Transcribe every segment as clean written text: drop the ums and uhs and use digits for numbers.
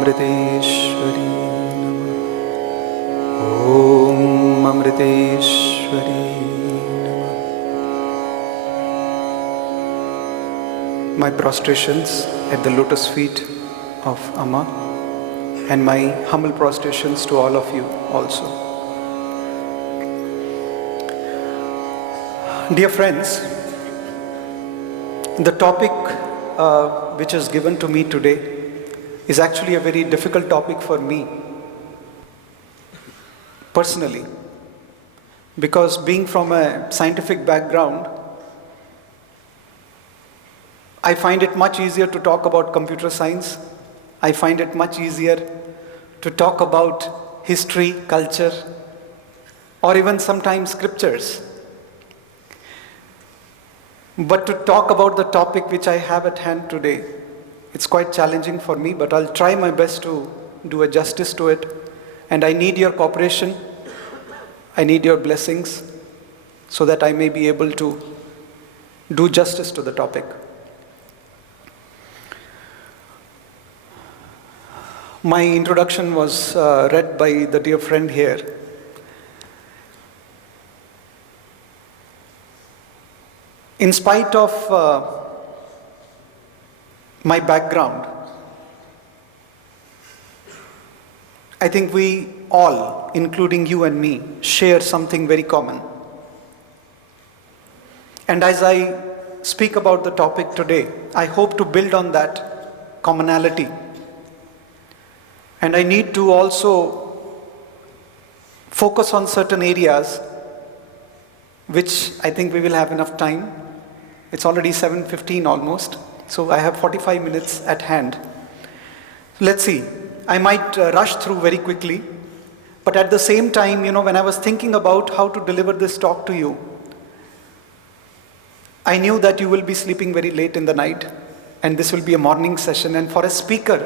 Amriteshwari Namah. Om Amriteshwari Namah. My prostrations at the lotus feet of Amma, and my humble prostrations to all of you also. Dear friends, the topic which is given to me today is actually a very difficult topic for me personally, because being from a scientific background, I find it much easier to talk about computer science. I find it much easier to talk about history, culture, or even sometimes scriptures. But to talk about the topic which I have at hand today, it's quite challenging for me, but I'll try my best to do a justice to it. And I need your cooperation. I need your blessings so that I may be able to do justice to the topic. My introduction was read by the dear friend here. In spite of my background, I think we all, including you and me, share something very common. And as I speak about the topic today, I hope to build on that commonality. And I need to also focus on certain areas which I think we will have enough time. It's already 7:15 almost, so I have 45 minutes at hand. Let's see, I might rush through very quickly, but at the same time, when I was thinking about how to deliver this talk to you, I knew that you will be sleeping very late in the night, and this will be a morning session, and for a speaker,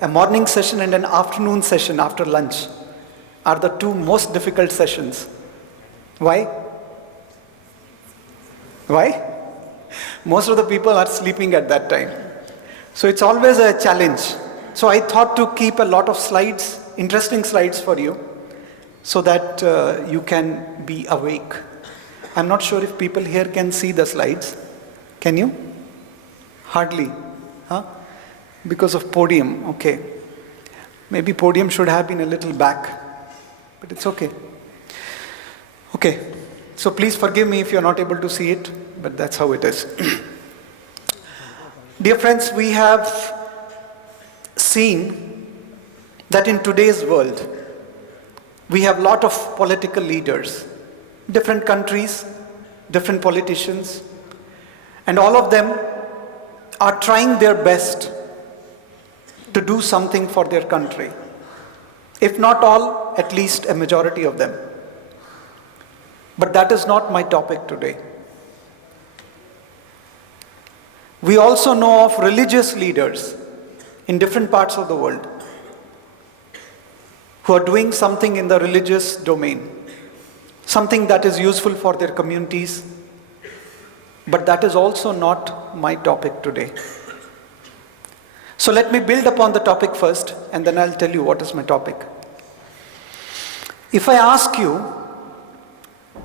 a morning session and an afternoon session after lunch are the two most difficult sessions. Why? Why? Most of the people are sleeping at that time. So it's always a challenge. So I thought to keep a lot of slides, interesting slides for you, so that you can be awake. I'm not sure if people here can see the slides. Can you? Hardly. Huh? Because of podium, okay. Maybe podium should have been a little back, but it's okay. Okay, so please forgive me if you're not able to see it, but that's how it is. Dear friends, we have seen that in today's world, we have a lot of political leaders, different countries, different politicians, and all of them are trying their best to do something for their country. If not all, at least a majority of them. But that is not my topic today. We also know of religious leaders in different parts of the world who are doing something in the religious domain, something that is useful for their communities, but that is also not my topic today. So let me build upon the topic first, and then I'll tell you what is my topic. If I ask you,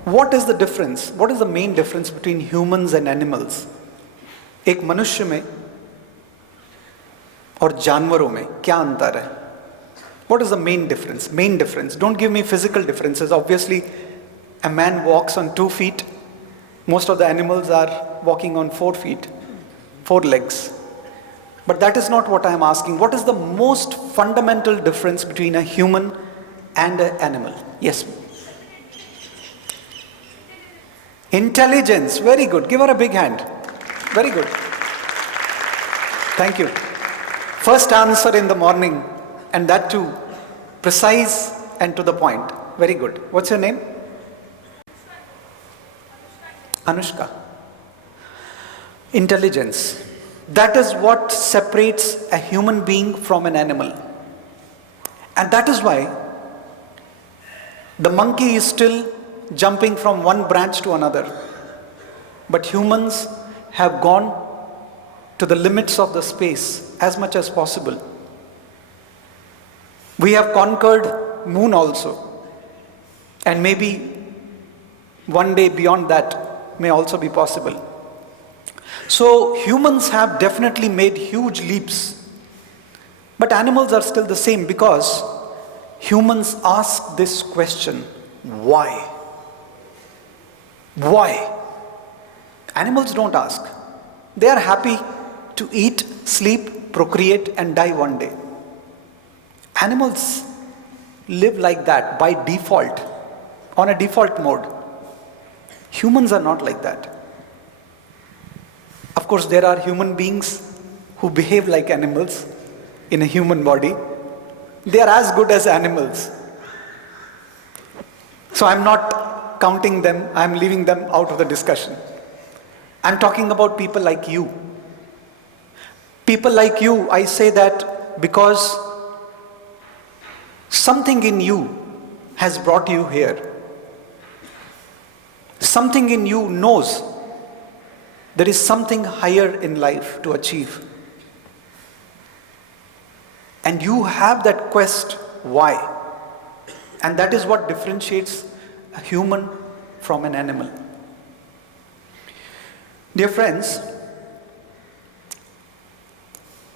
what is the difference? What is the main difference between humans and animals? एक मनुष्य में और जानवरों में क्या अंतर है? What is the main difference? Main difference. Don't give me physical differences. Obviously, a man walks on 2 feet. Most of the animals are walking on 4 feet, 4 legs. But that is not what I am asking. What is the most fundamental difference between a human and an animal? Yes. Intelligence. Very good. Give her a big hand. Very good. Thank you. First answer in the morning, and that too precise and to the point. Very good. What's your name? Anushka. Intelligence. That is what separates a human being from an animal. And that is why the monkey is still jumping from one branch to another. But humans have gone to the limits of the space as much as possible. We have conquered moon also. And maybe one day beyond that may also be possible. So humans have definitely made huge leaps. But animals are still the same because humans ask this question, why? Why? Animals don't ask. They are happy to eat, sleep, procreate and die one day. Animals live like that by default, on a default mode. Humans are not like that. Of course, there are human beings who behave like animals in a human body. They are as good as animals. So I'm not counting them, I'm leaving them out of the discussion. I'm talking about people like you. People like you, I say that because something in you has brought you here. Something in you knows there is something higher in life to achieve. And you have that quest, why? And that is what differentiates a human from an animal. Dear friends,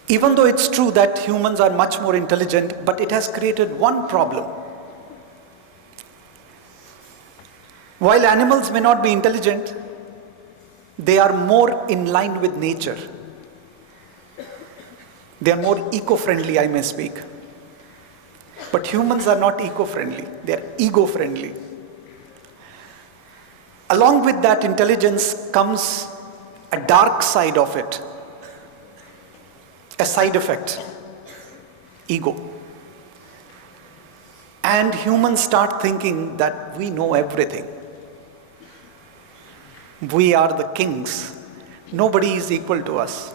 even though it's true that humans are much more intelligent, but it has created one problem. While animals may not be intelligent, they are more in line with nature. They are more eco-friendly, I may speak. But humans are not eco-friendly, they are ego-friendly. Along with that intelligence comes a dark side of it, a side effect, ego. And humans start thinking that we know everything. We are the kings. Nobody is equal to us.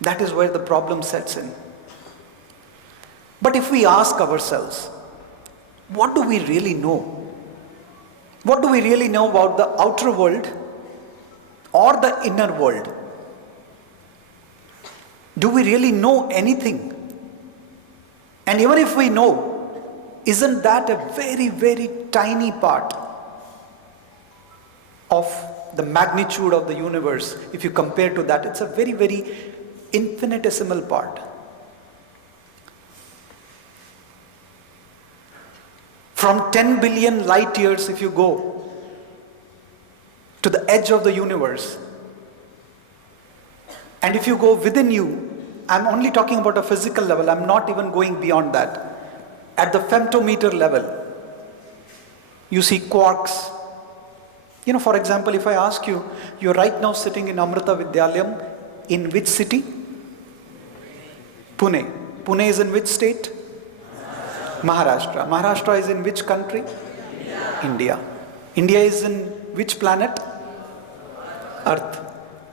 That is where the problem sets in. But if we ask ourselves, what do we really know? What do we really know about the outer world or the inner world? Do we really know anything? And even if we know, isn't that a very, very tiny part of the magnitude of the universe? If you compare to that, it's a very, very infinitesimal part. From 10 billion light years, if you go to the edge of the universe, and if you go within you, I'm only talking about a physical level, I'm not even going beyond that. At the femtometer level, you see quarks. You know, for example, if I ask you, you're right now sitting in Amrita Vidyalayam, in which city? Pune. Pune is in which state? Maharashtra. Maharashtra is in which country? India. India is in which planet? Earth.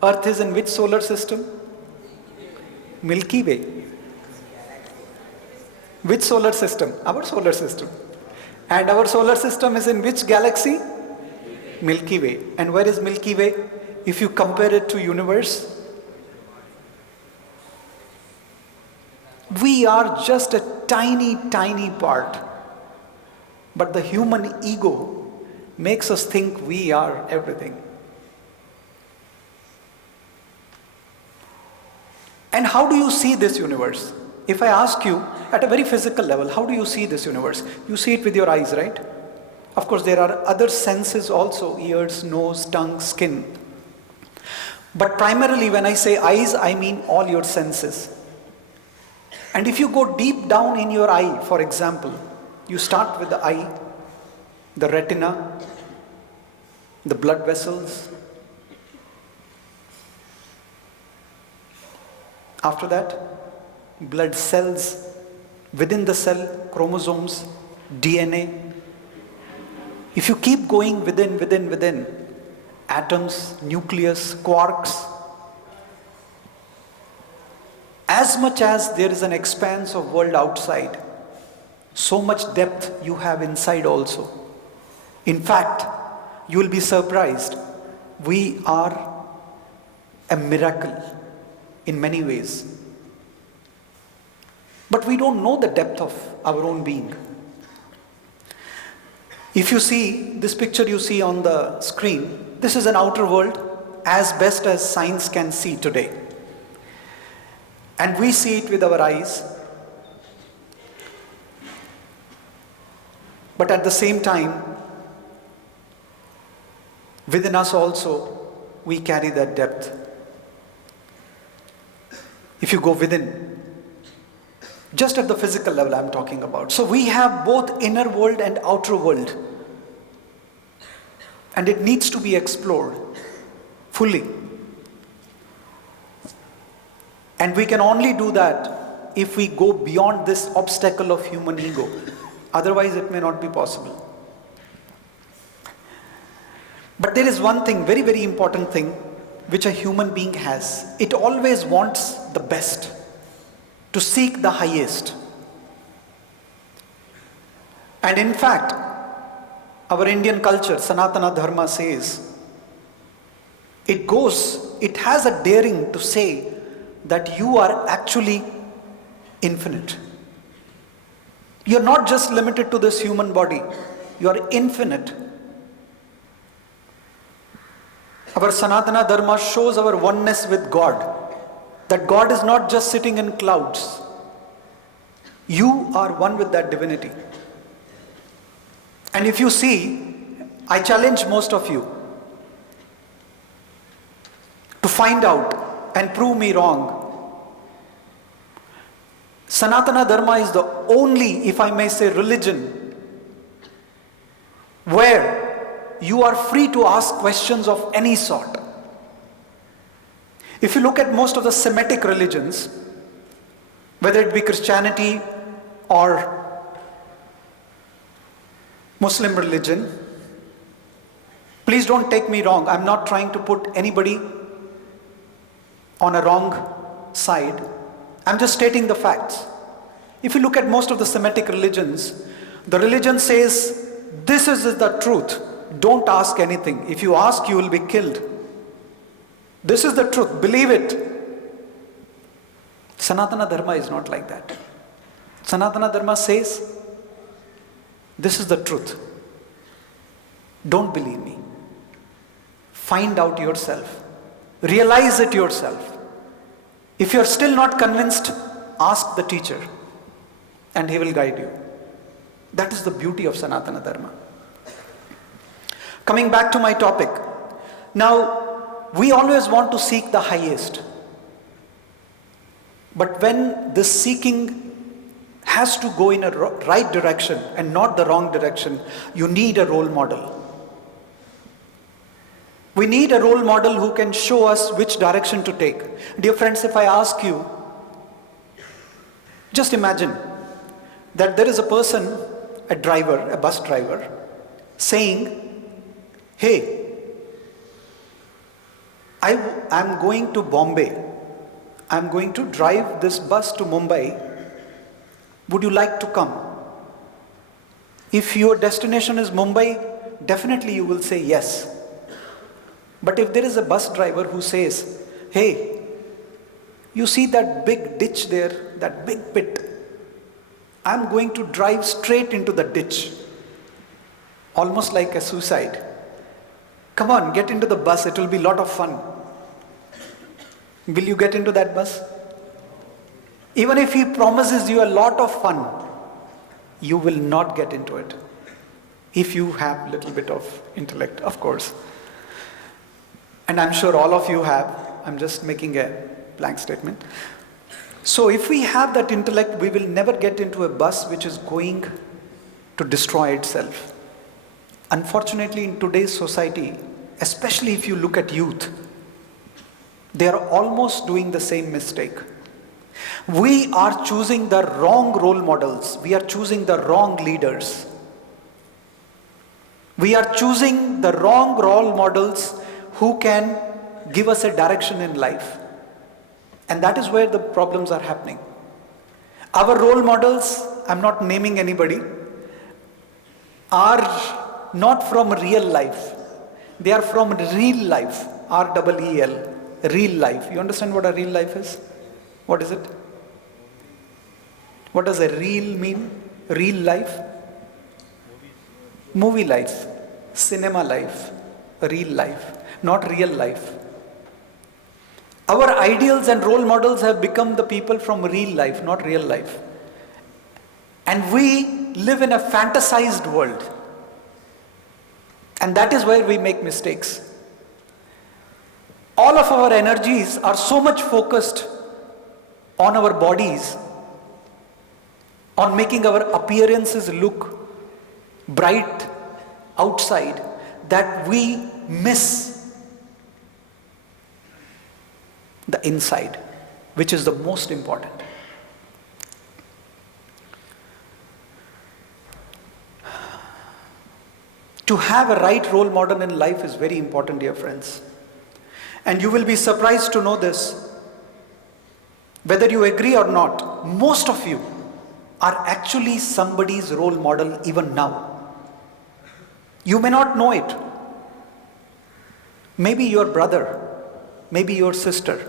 Earth is in which solar system? Milky Way. Which solar system? Our solar system. And our solar system is in which galaxy? Milky Way. And where is Milky Way? If you compare it to universe, we are just a tiny, tiny part. But the human ego makes us think we are everything. And how do you see this universe? If I ask you at a very physical level, how do you see this universe? You see it with your eyes, right? Of course, there are other senses also, ears, nose, tongue, skin. But primarily when I say eyes, I mean all your senses. And if you go deep down in your eye, for example, you start with the eye, the retina, the blood vessels. After that, blood cells, within the cell, chromosomes, DNA. If you keep going within, atoms, nucleus, quarks, as much as there is an expanse of world outside, so much depth you have inside also. In fact, you will be surprised. We are a miracle in many ways. But we don't know the depth of our own being. If you see this picture you see on the screen, this is an outer world as best as science can see today. And we see it with our eyes. But at the same time, within us also, we carry that depth. If you go within, just at the physical level I'm talking about. So we have both inner world and outer world. And it needs to be explored fully. And we can only do that if we go beyond this obstacle of human ego. Otherwise it may not be possible. But there is one thing, very, very important thing, which a human being has. It always wants the best, to seek the highest. And in fact, our Indian culture, Sanatana Dharma says, it has a daring to say that you are actually infinite. You're not just limited to this human body, you are infinite. Our Sanatana Dharma shows our oneness with God. That God is not just sitting in clouds. You are one with that divinity. And if you see, I challenge most of you to find out and prove me wrong. Sanatana Dharma is the only, if I may say, religion where you are free to ask questions of any sort. If you look at most of the Semitic religions, whether it be Christianity or Muslim religion, please don't take me wrong. I'm not trying to put anybody on a wrong side. I'm just stating the facts. If you look at most of the Semitic religions, the religion says, this is the truth. Don't ask anything. If you ask, you will be killed. This is the truth. Believe it. Sanatana Dharma is not like that. Sanatana Dharma says, this is the truth. Don't believe me. Find out yourself. Realize it yourself. If you're still not convinced, ask the teacher and he will guide you. That is the beauty of Sanatana Dharma. Coming back to my topic. Now, we always want to seek the highest. But when this seeking has to go in a right direction and not the wrong direction, you need a role model. We need a role model who can show us which direction to take. Dear friends, if I ask you, just imagine that there is a person, a driver, a bus driver, saying, hey, I'm going to Bombay. I'm going to drive this bus to Mumbai. Would you like to come? If your destination is Mumbai, definitely you will say yes. But if there is a bus driver who says, hey, you see that big ditch there, that big pit? I'm going to drive straight into the ditch. Almost like a suicide. Come on, get into the bus, it will be a lot of fun. Will you get into that bus? Even if he promises you a lot of fun, you will not get into it. If you have a little bit of intellect, of course. And I'm sure all of you have. I'm just making a blank statement. So if we have that intellect, we will never get into a bus which is going to destroy itself. Unfortunately, in today's society, especially if you look at youth, they are almost doing the same mistake. We are choosing the wrong role models. We are choosing the wrong leaders. We are choosing the wrong role models who can give us a direction in life. And that is where the problems are happening. Our role models, I'm not naming anybody, are not from real life. They are from real life. R-E-E-L. Real life. You understand what a real life is? What is it? What does a reel mean? Real life? Movie life, cinema life, real life, not real life. Our ideals and role models have become the people from real life, not real life. And we live in a fantasized world. And that is where we make mistakes. All of our energies are so much focused on our bodies, on making our appearances look bright outside, that we miss the inside, which is the most important. To have a right role model in life is very important, dear friends. And you will be surprised to know this. Whether you agree or not, most of you are actually somebody's role model even now. You may not know it. Maybe your brother, maybe your sister,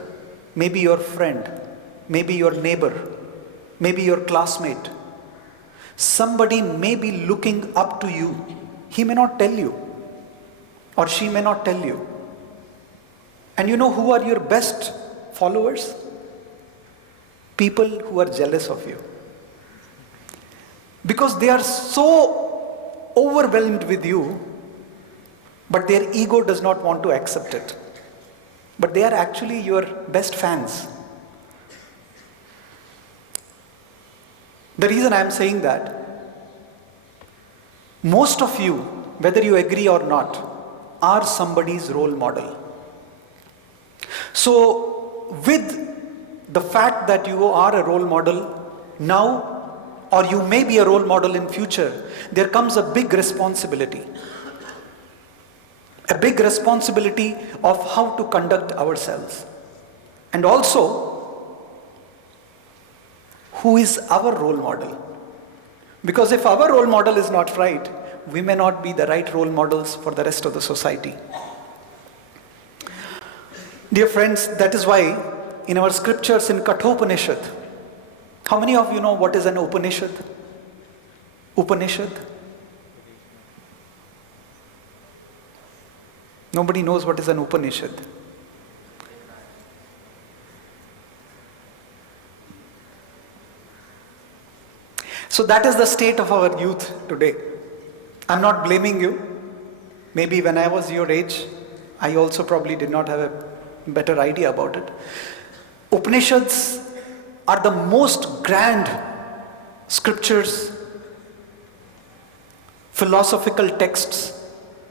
maybe your friend, maybe your neighbor, maybe your classmate. Somebody may be looking up to you. He may not tell you, or she may not tell you. And you know who are your best followers? People who are jealous of you. Because they are so overwhelmed with you, but their ego does not want to accept it. But they are actually your best fans. The reason I am saying that, most of you, whether you agree or not, are somebody's role model. So, with the fact that you are a role model now, or you may be a role model in future, there comes a big responsibility. A big responsibility of how to conduct ourselves. And also, who is our role model? Because if our role model is not right, we may not be the right role models for the rest of the society. Dear friends, that is why in our scriptures in Kathopanishad, how many of you know what is an Upanishad? Upanishad? Nobody knows what is an Upanishad. So that is the state of our youth today. I'm not blaming you. Maybe when I was your age, I also probably did not have a better idea about it. Upanishads are the most grand scriptures, philosophical texts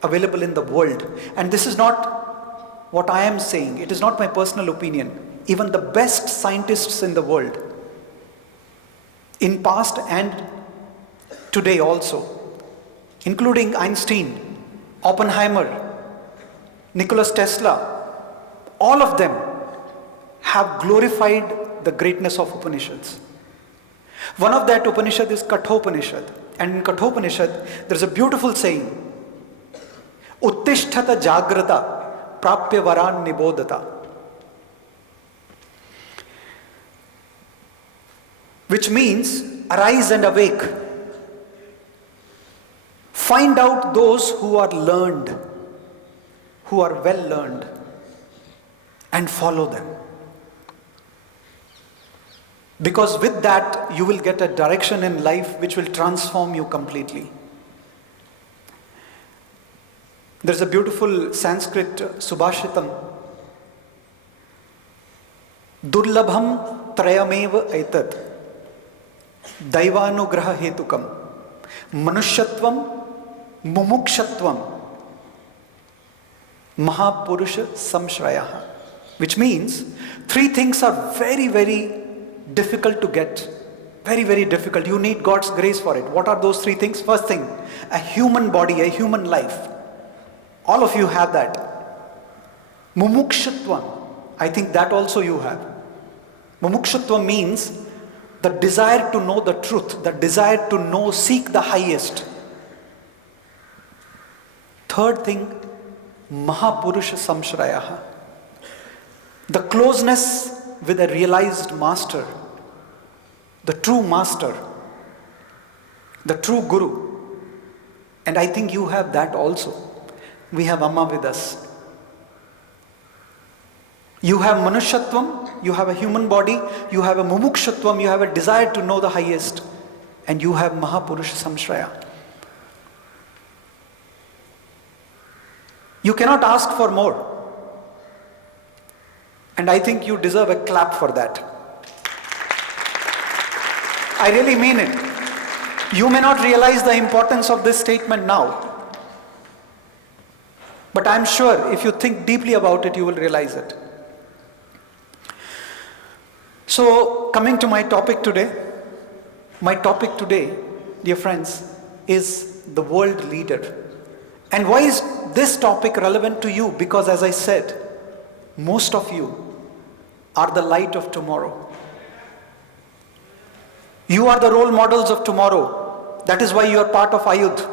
available in the world. And this is not what I am saying. It is not my personal opinion. Even the best scientists in the world, in past and today also, including Einstein, Oppenheimer, Nikola Tesla, all of them have glorified the greatness of Upanishads. One of that Upanishad is Kathopanishad. And in Kathopanishad, there is a beautiful saying, Uttishtata Jagrata Prapya Varan Nibodhata. Which means, arise and awake. Find out those who are learned, who are well learned, and follow them. Because with that, you will get a direction in life which will transform you completely. There's a beautiful Sanskrit Subhashitam. Durlabham trayameva etat daivanugraha hetukam manushyatvam mumukshatvam mahapurusha samshrayah. Which means, three things are very, very difficult to get. Very, very difficult. You need God's grace for it. What are those three things? First thing, a human body, a human life. All of you have that. Mumukshatvam. I think that also you have. Mumukshatvam means the desire to know the truth, the desire to know, seek the highest. Third thing, Mahapurusha Samshrayah. The closeness with a realized master. the true master, the true guru. And I think you have that also. We have Amma with us. You have Manushyatvam, you have a human body, you have a Mumukshatvam, you have a desire to know the highest, and you have Mahapurusha Samshraya. You cannot ask for more. And I think you deserve a clap for that. I really mean it. You may not realize the importance of this statement now, but I'm sure if you think deeply about it, you will realize it. So, coming to my topic today, dear friends, is the world leader. And why is this topic relevant to you? Because as I said, most of you are the light of tomorrow. You are the role models of tomorrow. That is why you are part of AYUDH.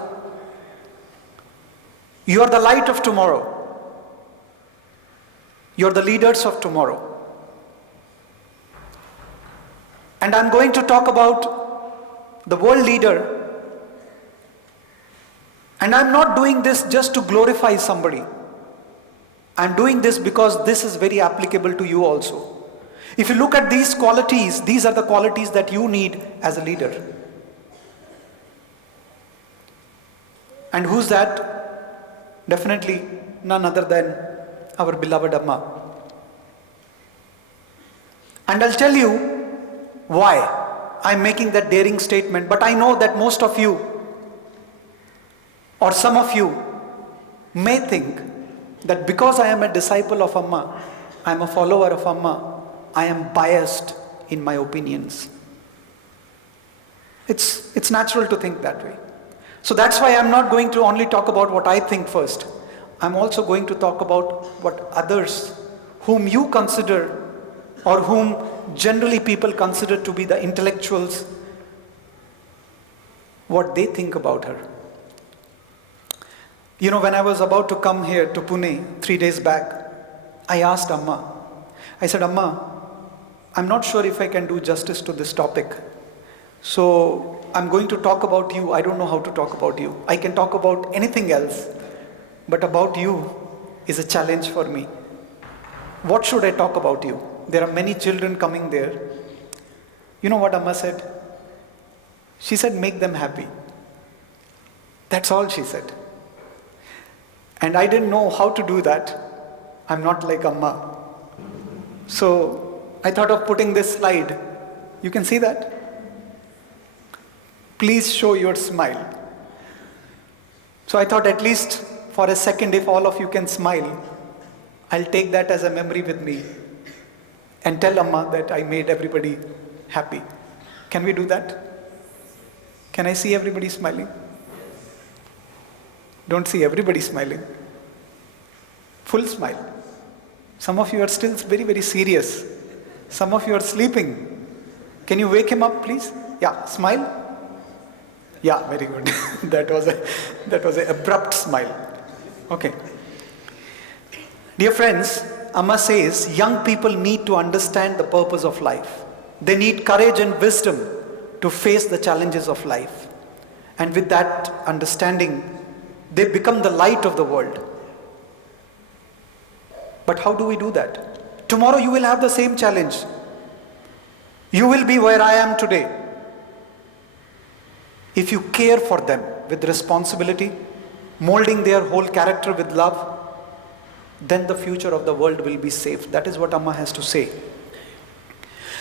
You are the light of tomorrow. You are the leaders of tomorrow. And I'm going to talk about the world leader. And I'm not doing this just to glorify somebody. I'm doing this because this is very applicable to you also. If you look at these qualities, these are the qualities that you need as a leader. And who's that? Definitely none other than our beloved Amma. And I'll tell you why I'm making that daring statement, but I know that most of you, or some of you, may think that because I am a disciple of Amma, I am a follower of Amma, I am biased in my opinions. It's natural to think that way. So that's why I'm not going to only talk about what I think first. I'm also going to talk about what others, whom you consider, or whom generally people consider to be the intellectuals, what they think about her. You know, when I was about to come here to Pune 3 days back, I asked Amma. I said, Amma, I'm not sure if I can do justice to this topic. So I'm going to talk about you. I don't know how to talk about you. I can talk about anything else, but about you is a challenge for me. What should I talk about you? There are many children coming there. You know what Amma said? She said, make them happy. That's all she said. And I didn't know how to do that. I'm not like Amma. So I thought of putting this slide. You can see that? Please show your smile. So I thought at least for a second, if all of you can smile, I'll take that as a memory with me and tell Amma that I made everybody happy. Can we do that? Can I see everybody smiling? Don't see everybody smiling. Full smile. Some of you are still very, very serious. Some of you are sleeping. Can you wake him up, please? Yeah, smile. Yeah, very good. that was an abrupt smile. Okay. Dear friends, Amma says young people need to understand the purpose of life. They need courage and wisdom to face the challenges of life. And with that understanding, they become the light of the world. But how do we do that? Tomorrow you will have the same challenge. You will be where I am today. If you care for them with responsibility, molding their whole character with love, then the future of the world will be safe. That is what Amma has to say.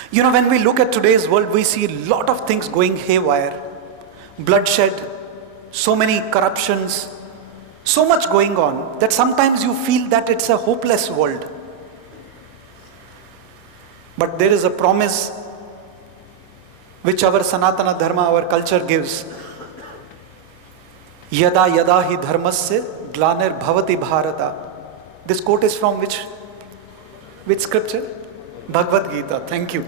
You know, when we look at today's world, we see a lot of things going haywire. Bloodshed, so many corruptions, so much going on that sometimes you feel that it's a hopeless world. But there is a promise which our Sanatana Dharma, our culture gives. Yada yada hi dharmasya glanir bhavati bharata. This quote is from which scripture? Bhagavad Gita. Thank you.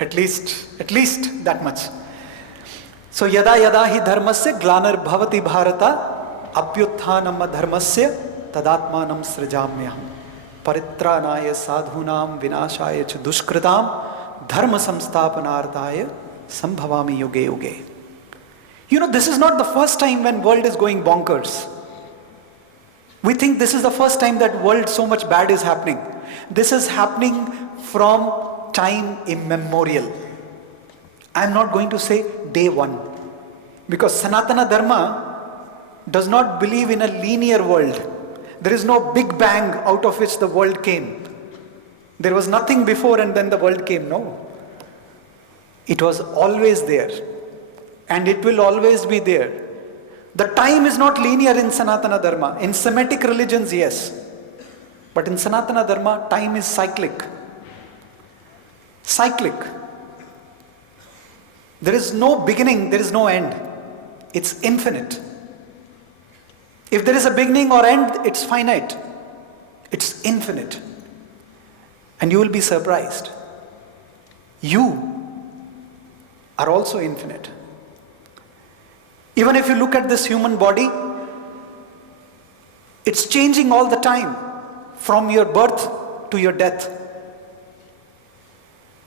At least that much. So yada yada hi dharmasya glanir bhavati bharata apyutthanam dharmasya tadatmanam srijamyaham paritranaya sadhunam vinashaya ch dushkritam dharma samsthapanarthaya sambhavami yuge yuge. This is not the first time when world is going bonkers. We think this is the first time that world so much bad is happening. This is happening from time immemorial. I am not going to say day one, because Sanatana Dharma does not believe in a linear world. There is no big bang out of which the world came. There was nothing before and then the world came. No. It was always there. And it will always be there. The time is not linear in Sanatana Dharma. In Semitic religions, yes. But in Sanatana Dharma, time is cyclic. Cyclic. There is no beginning, there is no end. It's infinite. If there is a beginning or end, it's finite. It's infinite. And you will be surprised. You are also infinite. Even if you look at this human body, it's changing all the time, from your birth to your death.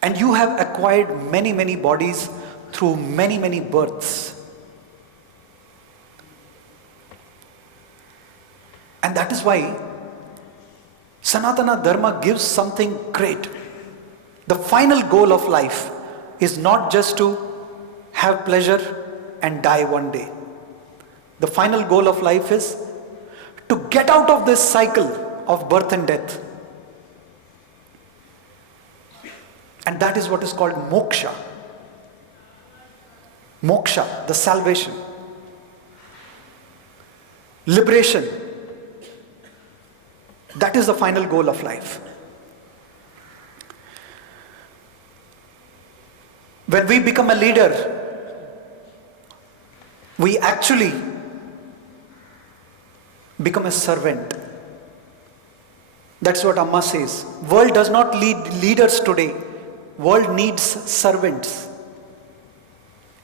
And you have acquired many, many bodies through many, many births. And that is why Sanatana Dharma gives something great. The final goal of life is not just to have pleasure and die one day. The final goal of life is to get out of this cycle of birth and death. And that is what is called moksha. Moksha, the salvation. Liberation. That is the final goal of life. When we become a leader, we actually become a servant. That's what Amma says. World does not need leaders today. World needs servants.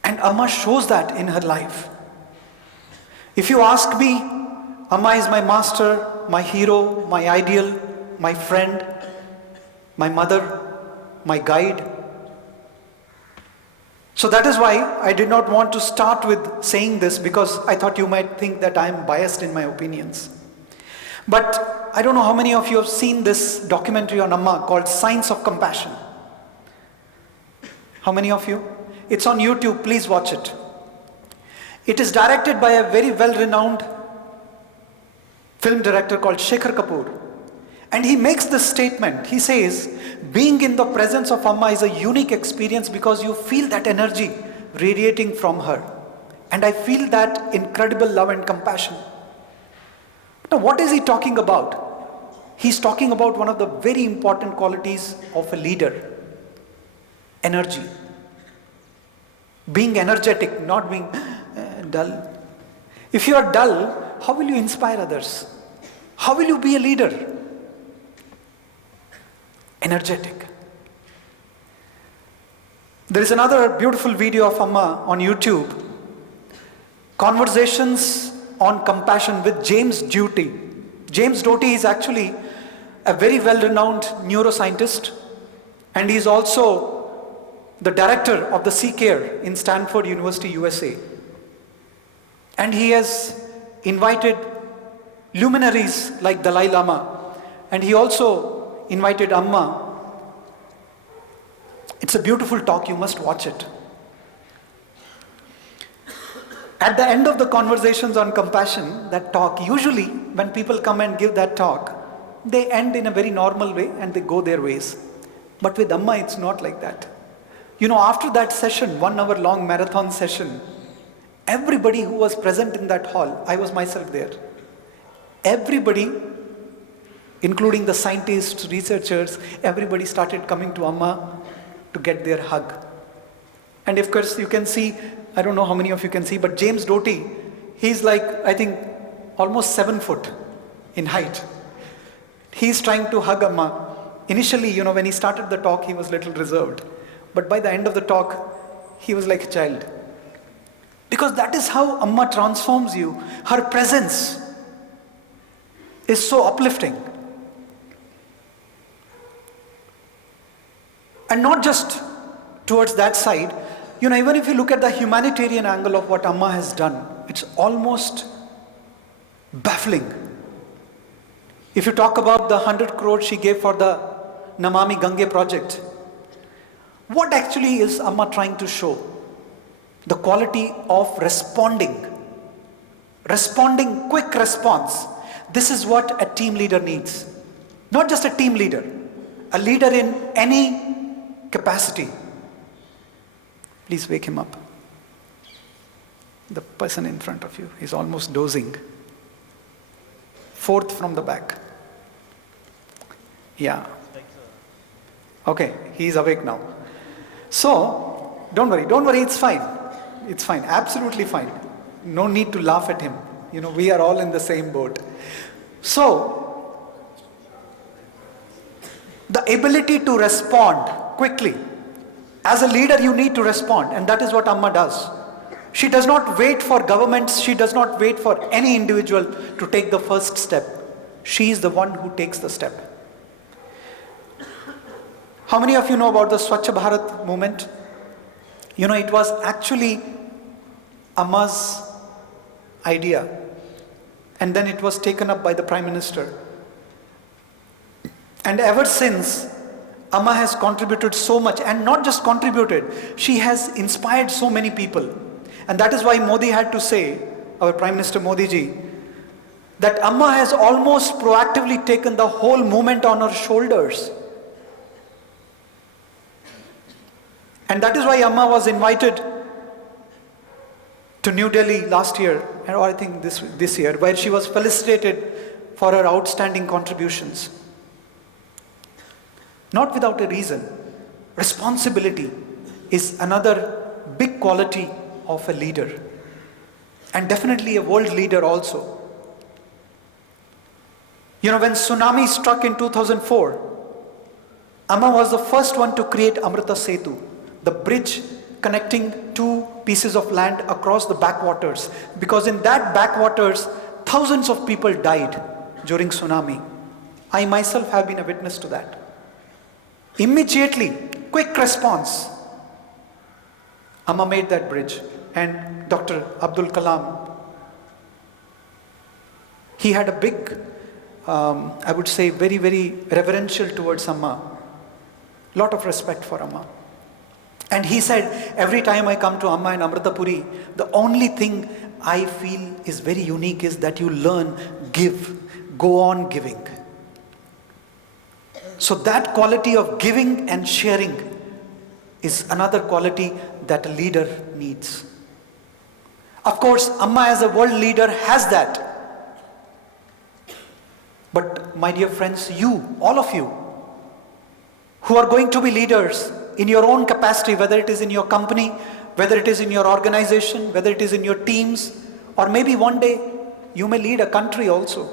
And Amma shows that in her life. If you ask me, Amma is my master, my hero, my ideal, my friend, my mother, my guide. So that is why I did not want to start with saying this, because I thought you might think that I am biased in my opinions. But I don't know how many of you have seen this documentary on Amma called Science of Compassion. How many of you? It's on YouTube, please watch it. It is directed by a very well-renowned film director called Shekhar Kapoor. And he makes this statement. He says, being in the presence of Amma is a unique experience because you feel that energy radiating from her. And I feel that incredible love and compassion. Now, what is he talking about? He's talking about one of the very important qualities of a leader. Energy. Being energetic, not being dull. If you are dull, how will you inspire others? How will you be a leader? Energetic. There is another beautiful video of Amma on YouTube. Conversations on Compassion with James Doty. James Doty is actually a very well-renowned neuroscientist, and he is also the director of the C-Care in Stanford University, USA. And he has invited luminaries like Dalai Lama, and he also invited Amma. It's a beautiful talk, you must watch it. At the end of the conversations on compassion, that talk, usually when people come and give that talk, they end in a very normal way and they go their ways. But with Amma, it's not like that. After that session, 1 hour long marathon session, everybody who was present in that hall, I was myself there. Everybody, including the scientists, researchers, everybody started coming to Amma to get their hug. And of course, you can see, I don't know how many of you can see, but James Doty, he's like, I think, almost 7 foot in height. He's trying to hug Amma. Initially, when he started the talk, he was a little reserved. But by the end of the talk, he was like a child. Because that is how Amma transforms you. Her presence is so uplifting. And not just towards that side, Even if you look at the humanitarian angle of what Amma has done, it's almost baffling. If you talk about the 100 crores she gave for the Namami Gange project, what actually is Amma trying to show? The quality of responding, quick response. This is what a team leader needs. Not just a team leader, a leader in any capacity. Please wake him up. The person in front of you is almost dozing. Fourth from the back. Yeah. Okay, he is awake now. So, don't worry, it's fine. It's fine, absolutely fine. No need to laugh at him. We are all in the same boat. So, the ability to respond quickly. As a leader, you need to respond, and that is what Amma does. She does not wait for governments, she does not wait for any individual to take the first step. She is the one who takes the step. How many of you know about the Swachh Bharat movement? It was actually Amma's idea, and then it was taken up by the Prime Minister. And ever since, Amma has contributed so much, and not just contributed, she has inspired so many people. And that is why Modi had to say, our Prime Minister Modi ji, that Amma has almost proactively taken the whole movement on her shoulders. And that is why Amma was invited to New Delhi last year, or I think this year, where she was felicitated for her outstanding contributions. Not without a reason. Responsibility is another big quality of a leader, and definitely a world leader also. When tsunami struck in 2004, Amma was the first one to create Amrita Setu, the bridge connecting two pieces of land across the backwaters, because in that backwaters, thousands of people died during tsunami. I myself have been a witness to that. Immediately, quick response, Amma made that bridge. And Dr. Abdul Kalam, he had a big, I would say, very, very reverential towards Amma. Lot of respect for Amma. And he said, every time I come to Amma in Amritapuri, the only thing I feel is very unique is that you learn, give, go on giving. So that quality of giving and sharing is another quality that a leader needs. Of course, Amma as a world leader has that. But my dear friends, you, all of you, who are going to be leaders in your own capacity, whether it is in your company, whether it is in your organization, whether it is in your teams, or maybe one day you may lead a country also.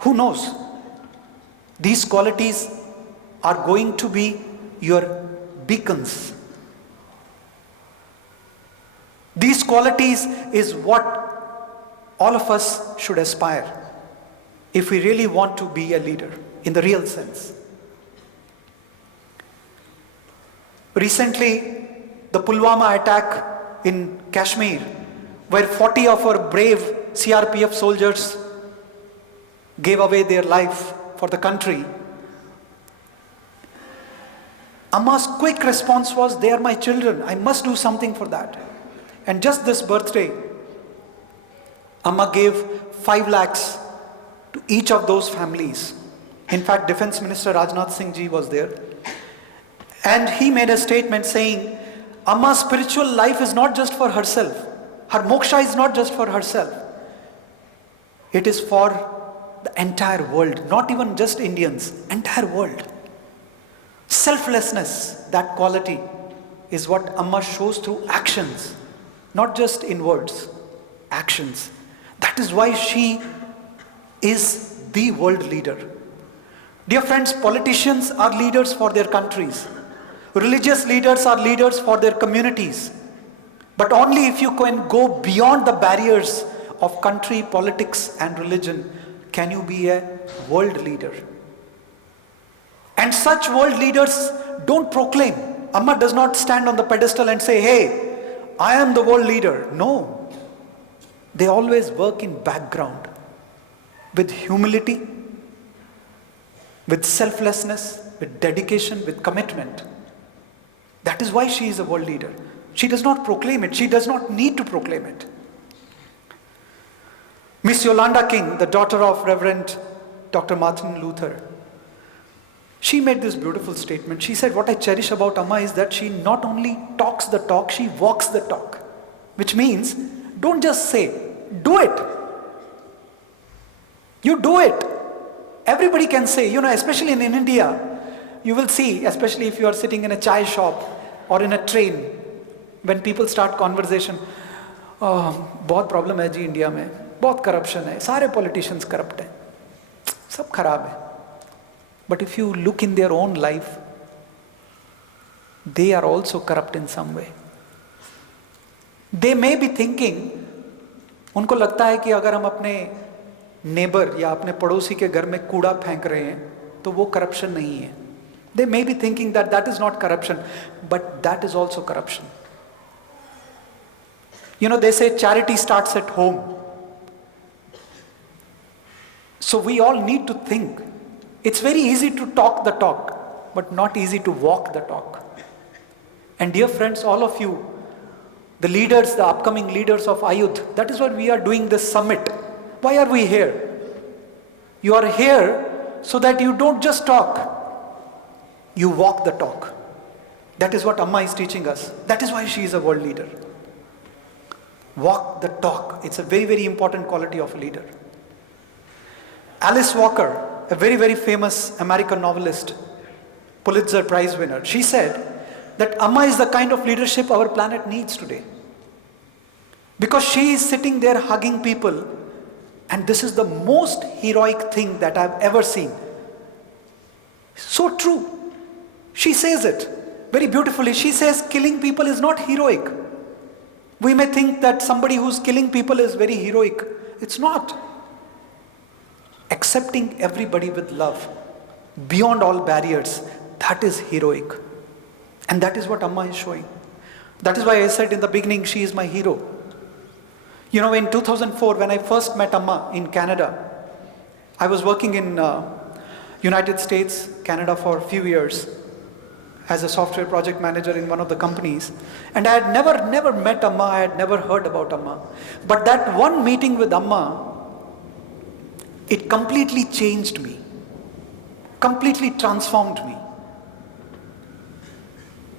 Who knows? These qualities are going to be your beacons. These qualities is what all of us should aspire if we really want to be a leader in the real sense. Recently, the Pulwama attack in Kashmir, where 40 of our brave CRPF soldiers gave away their life for the country. Amma's quick response was, they are my children, I must do something for that. And just this birthday, Amma gave 5 lakhs to each of those families. In fact, Defense Minister Rajnath Singh ji was there. And he made a statement saying, Amma's spiritual life is not just for herself. Her moksha is not just for herself. It is for the entire world, not even just Indians, entire world. Selflessness, that quality, is what Amma shows through actions. Not just in words, actions. That is why she is the world leader. Dear friends, politicians are leaders for their countries. Religious leaders are leaders for their communities. But only if you can go beyond the barriers of country, politics and religion can you be a world leader. And such world leaders don't proclaim. Amma does not stand on the pedestal and say, hey, I am the world leader. No. They always work in background with humility, with selflessness, with dedication, with commitment. That is why she is a world leader. She does not proclaim it. She does not need to proclaim it. Miss Yolanda King, the daughter of Reverend Dr. Martin Luther, she made this beautiful statement. She said, what I cherish about Amma is that she not only talks the talk, she walks the talk. Which means, don't just say, do it. You do it. Everybody can say, especially in India, you will see, especially if you are sitting in a chai shop or in a train, when people start conversation, बहुत problem है जी India में, बहुत corruption है, सारे politicians corrupt हैं, सब खराब है. But if you look in their own life, they are also corrupt in some way. They may be thinking, उनको लगता है कि अगर हम अपने नेबर या अपने पड़ोसी के घर में कूड़ा फेंक रहे हैं तो वो करप्शन नहीं है. They may be thinking that that is not corruption, but that is also corruption. They say charity starts at home. So we all need to think. It's very easy to talk the talk, but not easy to walk the talk. And dear friends, all of you, the leaders, the upcoming leaders of AYUDH, that is why we are doing this summit. Why are we here? You are here so that you don't just talk, you walk the talk. That is what Amma is teaching us. That is why she is a world leader. Walk the talk. It's a very, very important quality of a leader. Alice Walker, a very, very famous American novelist, Pulitzer Prize winner, she said that Amma is the kind of leadership our planet needs today. Because she is sitting there hugging people, and this is the most heroic thing that I've ever seen. So true. She says it very beautifully. She says killing people is not heroic. We may think that somebody who's killing people is very heroic. It's not. Accepting everybody with love, beyond all barriers, that is heroic. And that is what Amma is showing. That is why I said in the beginning, she is my hero. In 2004, when I first met Amma in Canada, I was working in United States, Canada for a few years as a software project manager in one of the companies. And I had never met Amma, I had never heard about Amma. But that one meeting with Amma, it completely changed me, completely transformed me.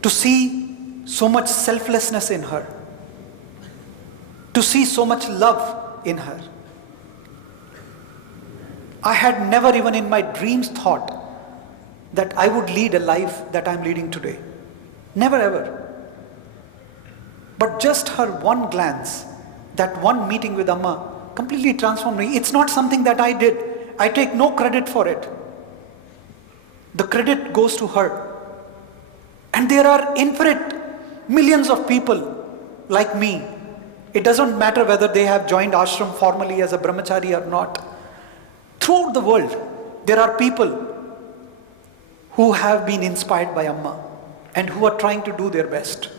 To see so much selflessness in her, to see so much love in her. I had never even in my dreams thought that I would lead a life that I'm leading today. Never ever. But just her one glance, that one meeting with Amma, completely transformed me. It's not something that I did. I take no credit for it. The credit goes to her. And there are infinite millions of people like me. It doesn't matter whether they have joined ashram formally as a brahmachari or not. Throughout the world, there are people who have been inspired by Amma and who are trying to do their best.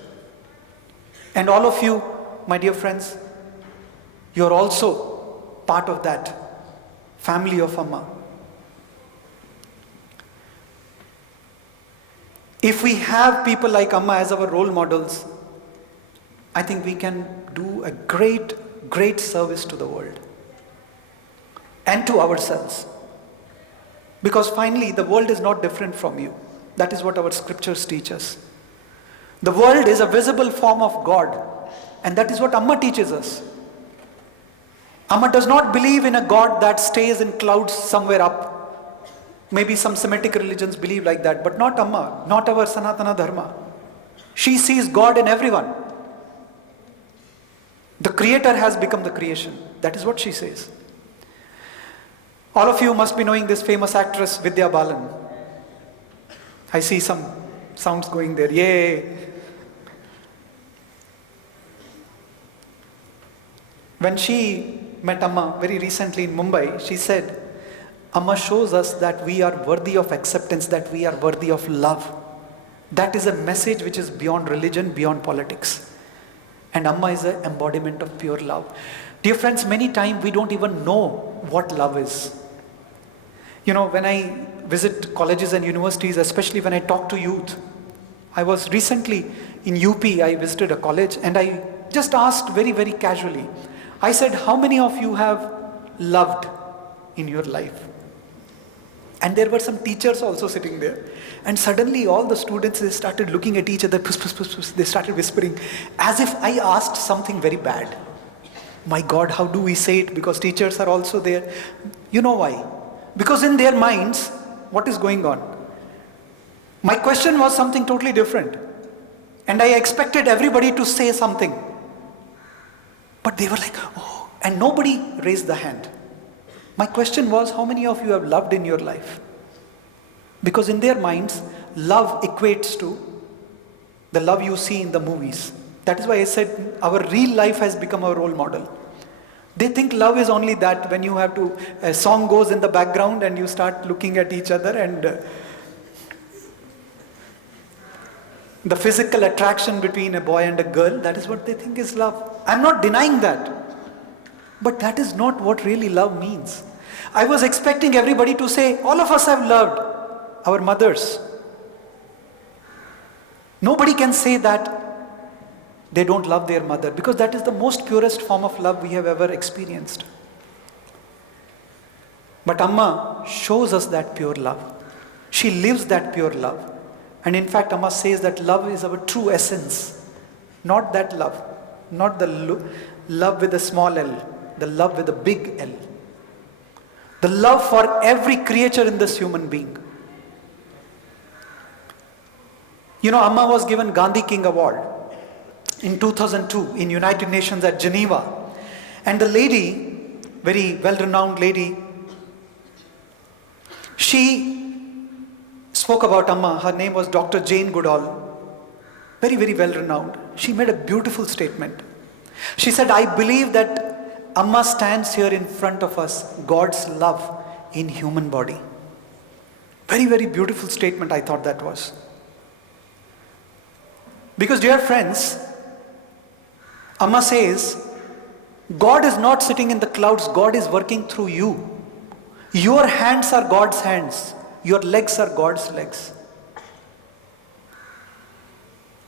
And all of you, my dear friends, you are also part of that family of Amma. If we have people like Amma as our role models, I think we can do a great, great service to the world and to ourselves. Because finally, the world is not different from you. That is what our scriptures teach us. The world is a visible form of God, and that is what Amma teaches us. Amma does not believe in a God that stays in clouds somewhere up. Maybe some Semitic religions believe like that, but not Amma, not our Sanatana Dharma. She sees God in everyone. The creator has become the creation. That is what she says. All of you must be knowing this famous actress Vidya Balan. I see some sounds going there. Yay! When she met Amma very recently in Mumbai, she said, Amma shows us that we are worthy of acceptance, that we are worthy of love. That is a message which is beyond religion, beyond politics. And Amma is the embodiment of pure love. Dear friends, many times we don't even know what love is. When I visit colleges and universities, especially when I talk to youth, I was recently in UP, I visited a college and I just asked very, very casually. I said, how many of you have loved in your life? And there were some teachers also sitting there. And suddenly all the students, they started looking at each other, they started whispering, as if I asked something very bad. My God, how do we say it? Because teachers are also there. You know why? Because in their minds, what is going on? My question was something totally different. And I expected everybody to say something. But they were like, oh, and nobody raised the hand. My question was, how many of you have loved in your life? Because in their minds, love equates to the love you see in the movies. That is why I said our real life has become our role model. They think love is only that when you have to, a song goes in the background and you start looking at each other and the physical attraction between a boy and a girl, that is what they think is love. I'm not denying that. But that is not what really love means. I was expecting everybody to say, all of us have loved our mothers. Nobody can say that they don't love their mother, because that is the most purest form of love we have ever experienced. But Amma shows us that pure love. She lives that pure love. And in fact, Amma says that love is our true essence. Not that love. Not the love with a small L. The love with a big L. The love for every creature in this human being. Amma was given Gandhi King Award in 2002 in United Nations at Geneva. And the lady, very well-renowned lady, she spoke about Amma. Her name was Dr. Jane Goodall. Very, very well-renowned. She made a beautiful statement. She said, I believe that Amma stands here in front of us, God's love in human body. Very, very beautiful statement I thought that was. Because dear friends, Amma says, God is not sitting in the clouds, God is working through you. Your hands are God's hands, your legs are God's legs.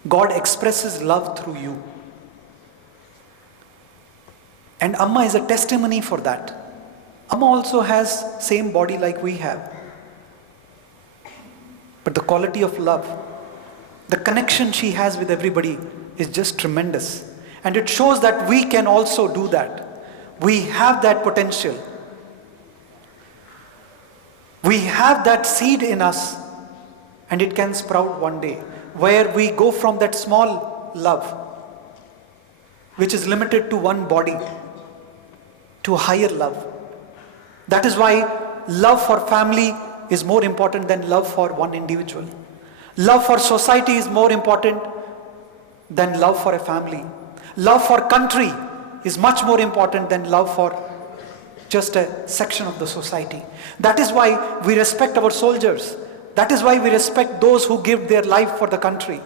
God expresses love through you. And Amma is a testimony for that. Amma also has same body like we have. But the quality of love, the connection she has with everybody is just tremendous. And it shows that we can also do that. We have that potential. We have that seed in us, and it can sprout one day, where we go from that small love, which is limited to one body, to a higher love. That is why love for family is more important than love for one individual. Love for society is more important than love for a family. Love for country is much more important than love for just a section of the society. That is why we respect our soldiers. That is why we respect those who give their life for the country.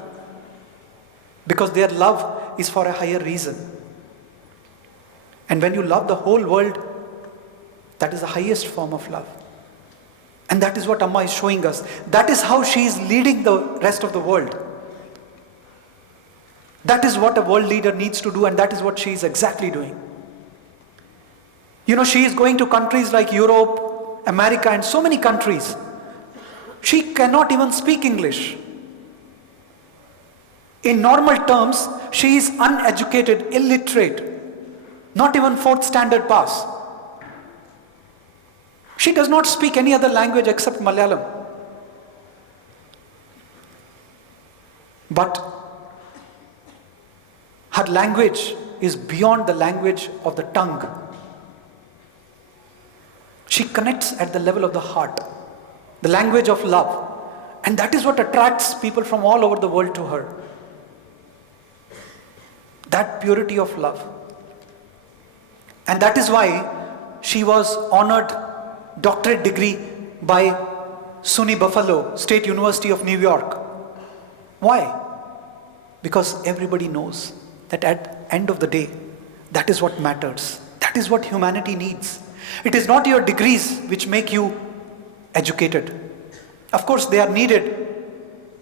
Because their love is for a higher reason. And when you love the whole world, that is the highest form of love. And that is what Amma is showing us. That is how she is leading the rest of the world. That is what a world leader needs to do, and that is what she is exactly doing. She is going to countries like Europe, America, and so many countries. She cannot even speak English. In normal terms, she is uneducated, illiterate, not even 4th standard pass. She does not speak any other language except Malayalam. But her language is beyond the language of the tongue. She connects at the level of the heart, the language of love. And that is what attracts people from all over the world to her. That purity of love. And that is why she was honored doctorate degree by SUNY Buffalo, State University of New York. Why? Because everybody knows that at end of the day, that is what matters. That is what humanity needs. It is not your degrees which make you educated. Of course, they are needed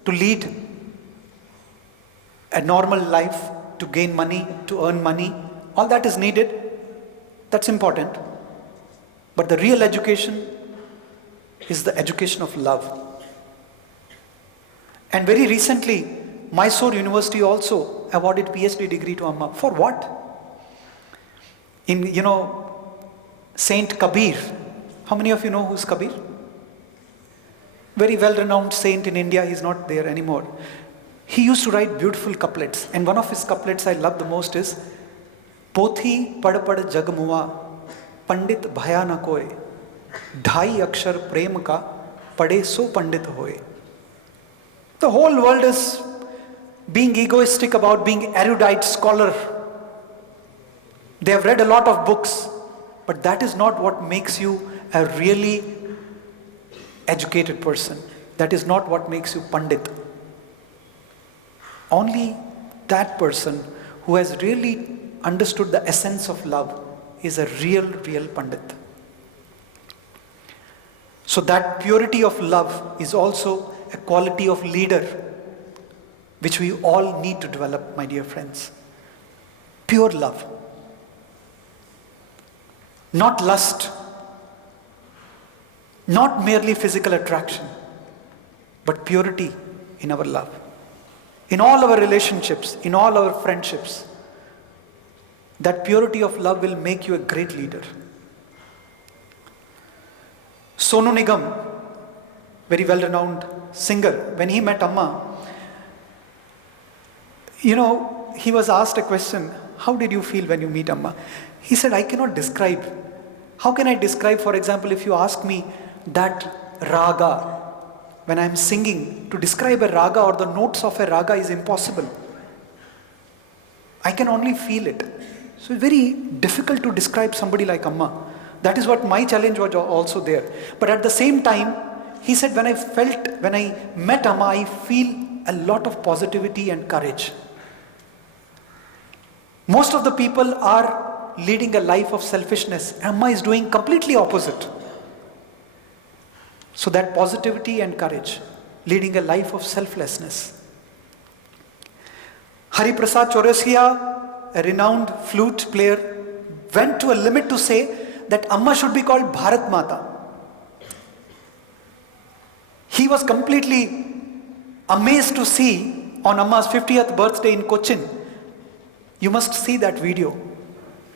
to lead a normal life, to gain money, to earn money. All that is needed. That's important. But the real education is the education of love. And very recently, Mysore University also awarded PhD degree to Amma. For what? In, Saint Kabir. How many of you know who's Kabir? Very well-renowned saint in India. He's not there anymore. He used to write beautiful couplets. And one of his couplets I love the most is, Pothi pad pad jag muwa, pandit bhaya na koe, dhai akshar prem ka, pade so pandit hoye. The whole world is being egoistic about being erudite scholar. They have read a lot of books, but that is not what makes you a really educated person. That is not what makes you pandit. Only that person who has really understood the essence of love is a real pandit. So that purity of love is also a quality of leader which we all need to develop, my dear friends. Pure love. Not lust. Not merely physical attraction, but purity in our love. In all our relationships, in all our friendships, that purity of love will make you a great leader. Sonu Nigam, very well-renowned singer, when he met Amma, he was asked a question, how did you feel when you meet Amma? He said, I cannot describe. How can I describe, for example, if you ask me that raga, when I am singing, to describe a raga or the notes of a raga is impossible. I can only feel it. So it's very difficult to describe somebody like Amma. That is what my challenge was also there. But at the same time, he said, when I met Amma, I feel a lot of positivity and courage. Most of the people are leading a life of selfishness. Amma is doing completely opposite. So that positivity and courage, leading a life of selflessness. Hari Prasad Chaurasia, a renowned flute player, went to a limit to say that Amma should be called Bharat Mata. He was completely amazed to see on Amma's 50th birthday in Cochin. You must see that video.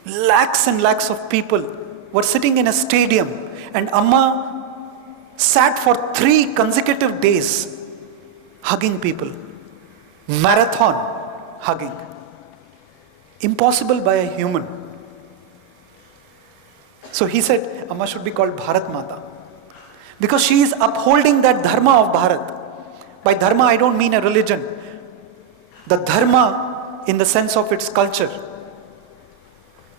Lakhs and lakhs of people were sitting in a stadium, and Amma sat for 3 consecutive days hugging people. Marathon hugging. Impossible by a human. So he said, Amma should be called Bharat Mata. Because she is upholding that dharma of Bharat. By dharma, I don't mean a religion. The dharma in the sense of its culture.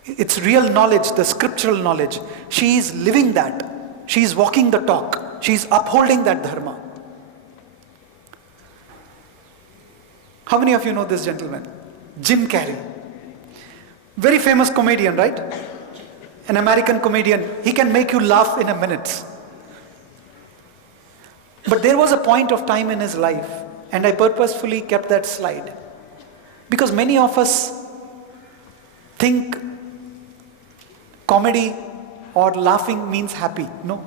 Its real knowledge, the scriptural knowledge. She is living that. She is walking the talk. She is upholding that dharma. How many of you know this gentleman? Jim Carrey. Very famous comedian, right? An American comedian. He can make you laugh in a minute. But there was a point of time in his life, and I purposefully kept that slide. Because many of us think comedy or laughing means happy. No.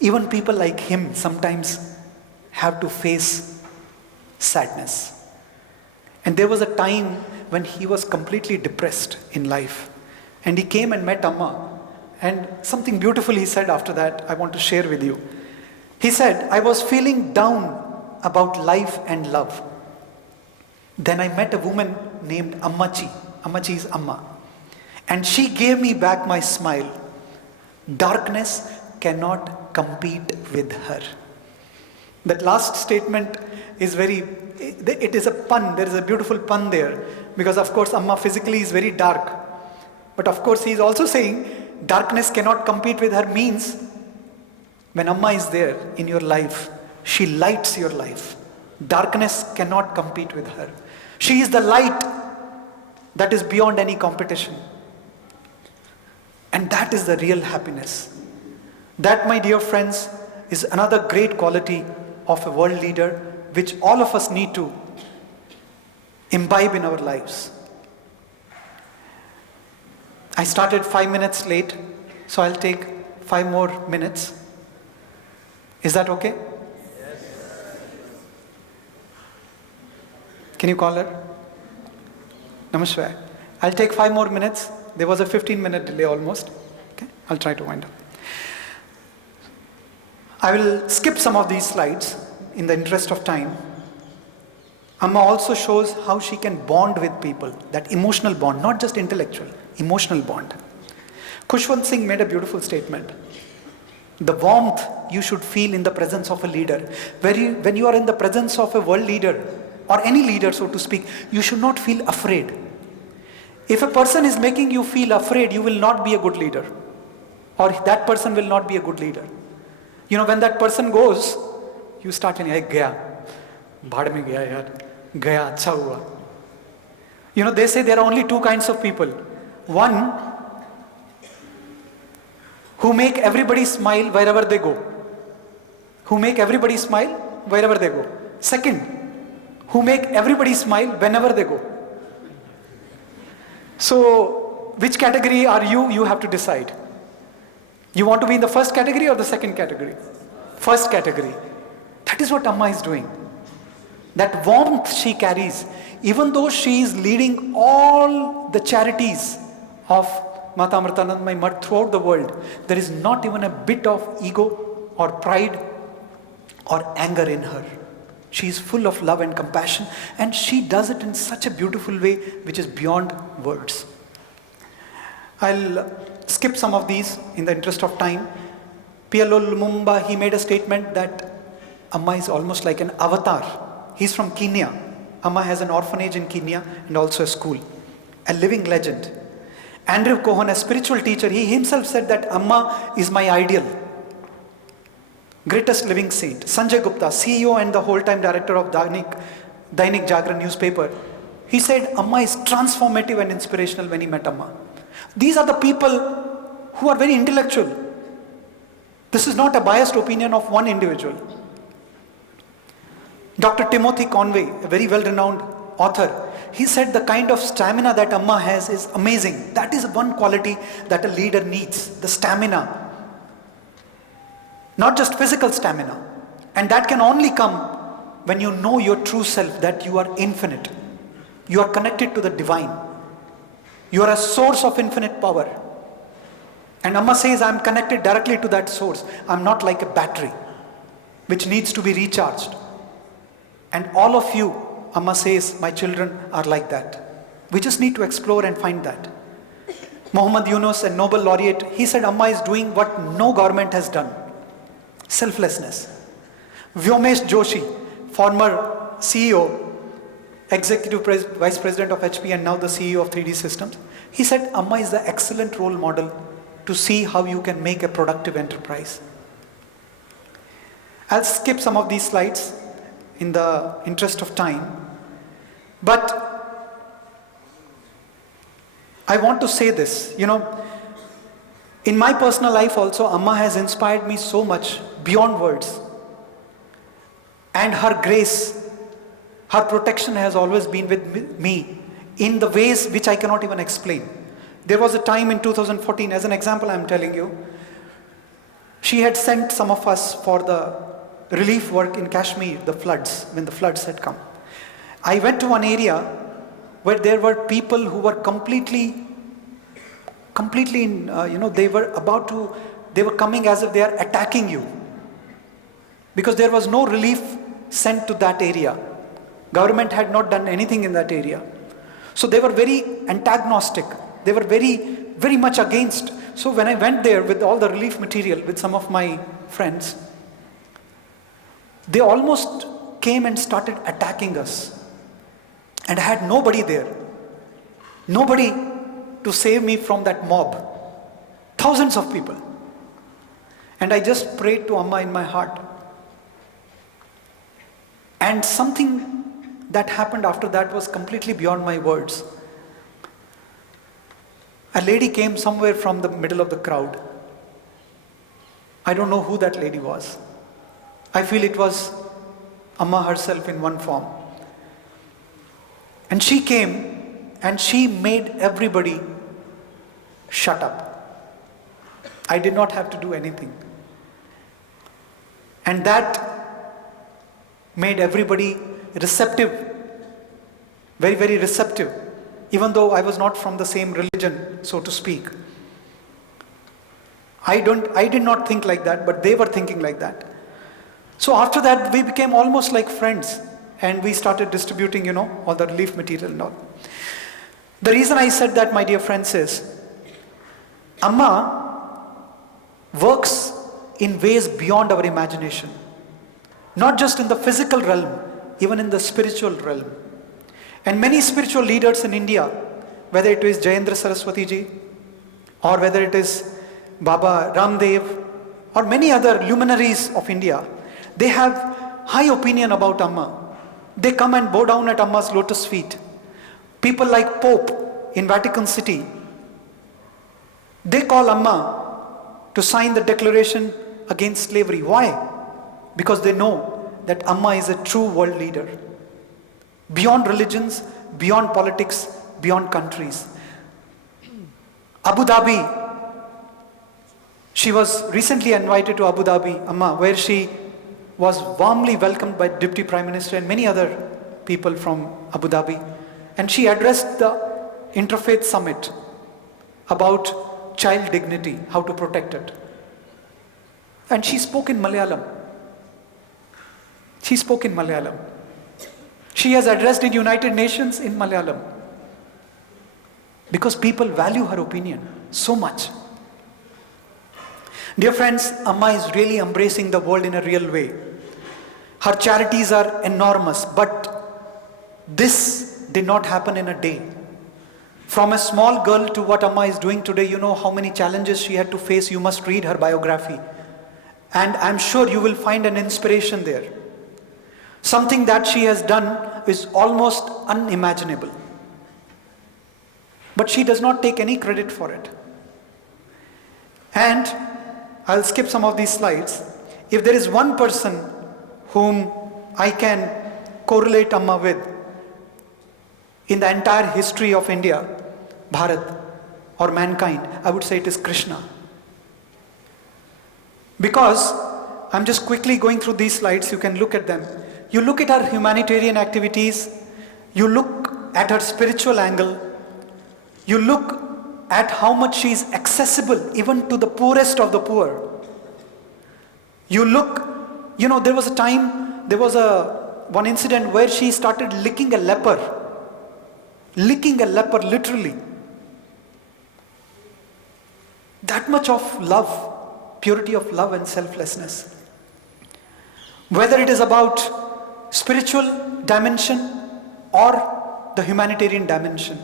Even people like him sometimes have to face sadness. And there was a time when he was completely depressed in life. And he came and met Amma. And something beautiful he said after that, I want to share with you. He said, I was feeling down about life and love. Then I met a woman named Amachi. Amaji is Amma. And she gave me back my smile. Darkness cannot compete with her. That last statement is it is a pun. There is a beautiful pun there. Because of course Amma physically is very dark. But of course he is also saying darkness cannot compete with her means when Amma is there in your life, she lights your life. Darkness cannot compete with her. She is the light that is beyond any competition. And that is the real happiness. That, my dear friends, is another great quality of a world leader which all of us need to imbibe in our lives. I started 5 minutes late, so I'll take 5 more minutes. Is that okay? Yes. Can you call her? Namaskar. I'll take 5 more minutes. There was a 15-minute delay almost. Okay, I'll try to wind up. I will skip some of these slides in the interest of time. Amma also shows how she can bond with people, that emotional bond, not just intellectual, emotional bond. Khushwant Singh made a beautiful statement. The warmth you should feel in the presence of a leader. When you are in the presence of a world leader, or any leader so to speak, you should not feel afraid. If a person is making you feel afraid, you will not be a good leader. Or that person will not be a good leader. You know, when that person goes, you start in, hey, gaya. Bhaad mein gaya yaar. Gaya, acha hua. You know, they say there are only 2 kinds of people. One, who make everybody smile wherever they go. Who make everybody smile wherever they go. Second, who make everybody smile whenever they go. So, which category are you? You have to decide. You want to be in the first category or the second category? First category. That is what Amma is doing. That warmth she carries, even though she is leading all the charities of Mata Amritanandamayi Math throughout the world, there is not even a bit of ego or pride or anger in her. She is full of love and compassion, and she does it in such a beautiful way which is beyond words. I'll skip some of these in the interest of time. P.L.O. Lumumba, he made a statement that Amma is almost like an avatar. He's from Kenya. Amma has an orphanage in Kenya and also a school. A living legend. Andrew Cohen, a spiritual teacher, he himself said that Amma is my ideal. Greatest living saint. Sanjay Gupta, CEO and the whole-time director of Dainik Jagran newspaper, he said Amma is transformative and inspirational when he met Amma. These are the people who are very intellectual. This is not a biased opinion of one individual. Dr. Timothy Conway, a very well-renowned author, he said the kind of stamina that Amma has is amazing. That is one quality that a leader needs, the stamina. Not just physical stamina. And that can only come when you know your true self, that you are infinite. You are connected to the divine. You are a source of infinite power. And Amma says, I am connected directly to that source. I am not like a battery which needs to be recharged. And all of you, Amma says, my children are like that. We just need to explore and find that. Muhammad Yunus, a Nobel laureate, he said Amma is doing what no government has done. Selflessness. Vyomesh Joshi, former CEO, Executive Vice President of HP and now the CEO of 3D Systems, he said Amma is the excellent role model to see how you can make a productive enterprise. I'll skip some of these slides in the interest of time, but I want to say this, you know, in my personal life also, Amma has inspired me so much beyond words. And her grace, her protection has always been with me in the ways which I cannot even explain. There was a time in 2014, as an example I'm telling you, she had sent some of us for the relief work in Kashmir, the floods, when the floods had come. I went to one area where there were people who were completely they were coming as if they are attacking you. Because there was no relief sent to that area. Government had not done anything in that area. So they were very antagonistic. They were very, very much against. So when I went there with all the relief material with some of my friends, they almost came and started attacking us. And I had nobody there. Nobody to save me from that mob. Thousands of people. And I just prayed to Amma in my heart. And something that happened after that was completely beyond my words. A lady came somewhere from the middle of the crowd. I don't know who that lady was. I feel it was Amma herself in one form. And she came and she made everybody shut up. I did not have to do anything. And that made everybody receptive, very, very receptive, even though I was not from the same religion, so to speak. I did not think like that, but they were thinking like that. So after that, we became almost like friends, and we started distributing, all the relief material and all. The reason I said that, my dear friends, is Amma works in ways beyond our imagination. Not just in the physical realm, even in the spiritual realm. And many spiritual leaders in India, whether it is Jayendra Saraswati ji, or whether it is Baba Ramdev, or many other luminaries of India, they have high opinion about Amma. They come and bow down at Amma's lotus feet. People like Pope in Vatican City, they call Amma to sign the declaration against slavery. Why? Because they know that Amma is a true world leader. Beyond religions, beyond politics, beyond countries. Abu Dhabi, she was recently invited to Abu Dhabi, Amma, where she was warmly welcomed by Deputy Prime Minister and many other people from Abu Dhabi. And she addressed the Interfaith Summit about child dignity, how to protect it. And she spoke in Malayalam. She has addressed in United Nations in Malayalam. Because people value her opinion so much. Dear friends, Amma is really embracing the world in a real way. Her charities are enormous, but this did not happen in a day. From a small girl to what Amma is doing today, you know how many challenges she had to face. You must read her biography. And I'm sure you will find an inspiration there. Something that she has done is almost unimaginable. But she does not take any credit for it. And I'll skip some of these slides. If there is one person whom I can correlate Amma with in the entire history of India, Bharat, or mankind, I would say it is Krishna. Because I'm just quickly going through these slides, you can look at them. You look at her humanitarian activities, you look at her spiritual angle, you look at how much she is accessible even to the poorest of the poor. You look, there was one incident where she started licking a leper literally. That much of love, purity of love and selflessness. Whether it is about spiritual dimension or the humanitarian dimension,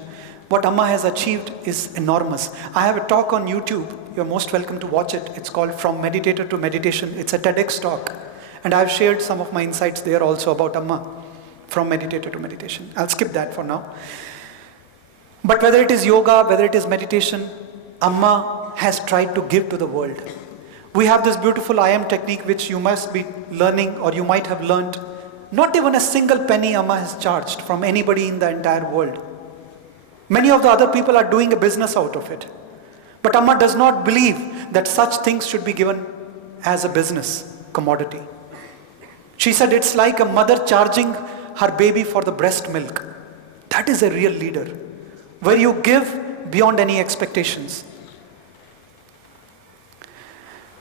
what Amma has achieved is enormous. I have a talk on YouTube. You're most welcome to watch it. It's called From Meditator to Meditation. It's a TEDx talk. And I've shared some of my insights there also about Amma, from meditator to meditation. I'll skip that for now. But whether it is yoga, whether it is meditation, Amma has tried to give to the world. We have this beautiful I am technique which you must be learning, or you might have learned. Not even a single penny Amma has charged from anybody in the entire world. Many of the other people are doing a business out of it. But Amma does not believe that such things should be given as a business commodity. She said it's like a mother charging her baby for the breast milk. That is a real leader, where you give beyond any expectations.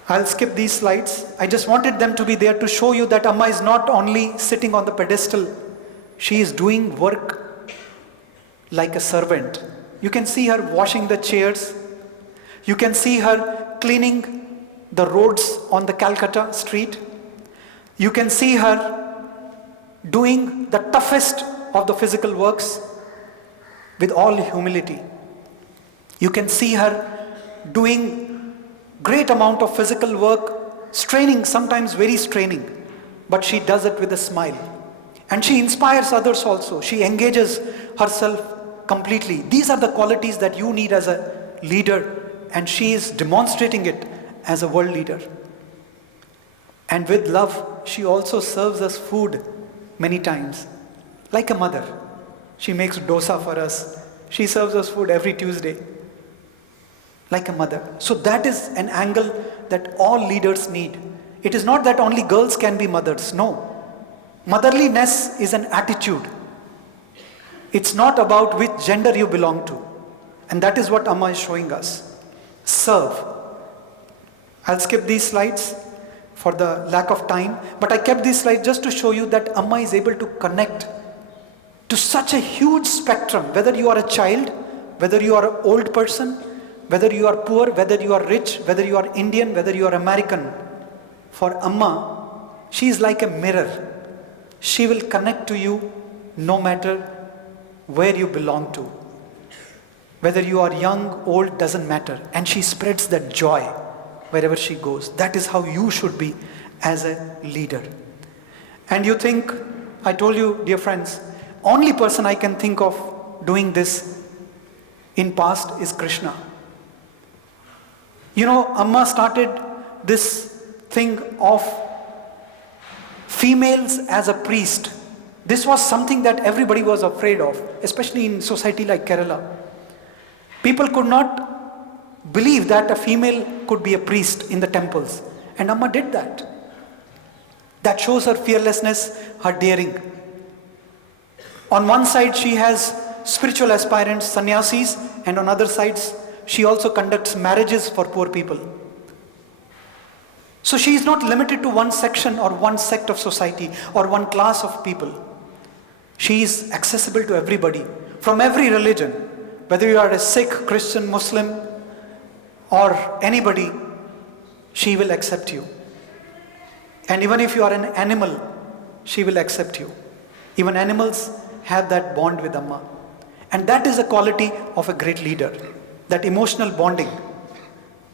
I'll skip these slides. I just wanted them to be there to show you that Amma is not only sitting on the pedestal, she is doing work like a servant. You can see her washing the chairs. You can see her cleaning the roads on the Calcutta street. You can see her doing the toughest of the physical works with all humility. You can see her doing great amount of physical work, straining, sometimes very straining, but she does it with a smile. And she inspires others also. She engages herself completely. These are the qualities that you need as a leader, and she is demonstrating it as a world leader. And with love, she also serves us food many times, like a mother. She makes dosa for us. She serves us food every Tuesday, like a mother. So that is an angle that all leaders need. It is not that only girls can be mothers. No. Motherliness is an attitude. It's not about which gender you belong to. And that is what Amma is showing us. Serve. I'll skip these slides for the lack of time, but I kept these slides just to show you that Amma is able to connect to such a huge spectrum, whether you are a child, whether you are an old person, whether you are poor, whether you are rich, whether you are Indian, whether you are American. For Amma, she is like a mirror. She will connect to you no matter where you belong to. Whether you are young, old, doesn't matter. And she spreads that joy wherever she goes. That is how you should be as a leader. And you think, I told you, dear friends, only person I can think of doing this in past is Krishna. You know, Amma started this thing of females as a priest. This was something that everybody was afraid of, especially in society like Kerala. People could not believe that a female could be a priest in the temples. And Amma did that. That shows her fearlessness, her daring. On one side, she has spiritual aspirants, sannyasis, and on other sides, she also conducts marriages for poor people. So she is not limited to one section or one sect of society or one class of people. She is accessible to everybody, from every religion. Whether you are a Sikh, Christian, Muslim, or anybody, she will accept you. And even if you are an animal, she will accept you. Even animals have that bond with Amma. And that is a quality of a great leader, that emotional bonding.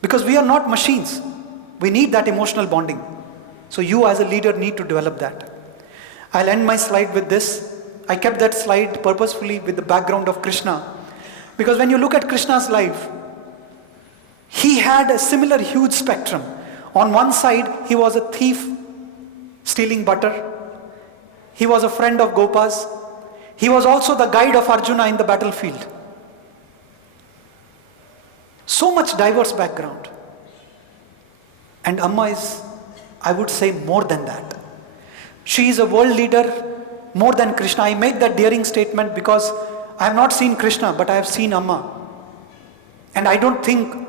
Because we are not machines. We need that emotional bonding. So you as a leader need to develop that. I'll end my slide with this. I kept that slide purposefully with the background of Krishna. Because when you look at Krishna's life, he had a similar huge spectrum. On one side, he was a thief stealing butter. He was a friend of Gopas. He was also the guide of Arjuna in the battlefield. So much diverse background. And Amma is, I would say, more than that. She is a world leader more than Krishna. I make that daring statement because I have not seen Krishna, but I have seen Amma. And I don't think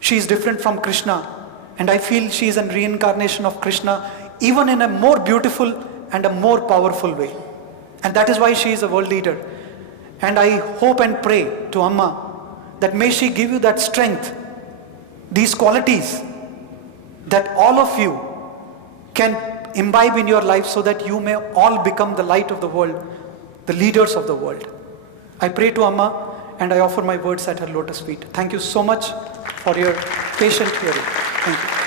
she is different from Krishna. And I feel she is a reincarnation of Krishna, even in a more beautiful and a more powerful way. And that is why she is a world leader. And I hope and pray to Amma that may she give you that strength, these qualities, that all of you can imbibe in your life so that you may all become the light of the world, the leaders of the world. I pray to Amma and I offer my words at her lotus feet. Thank you so much for your patient hearing. Thank you.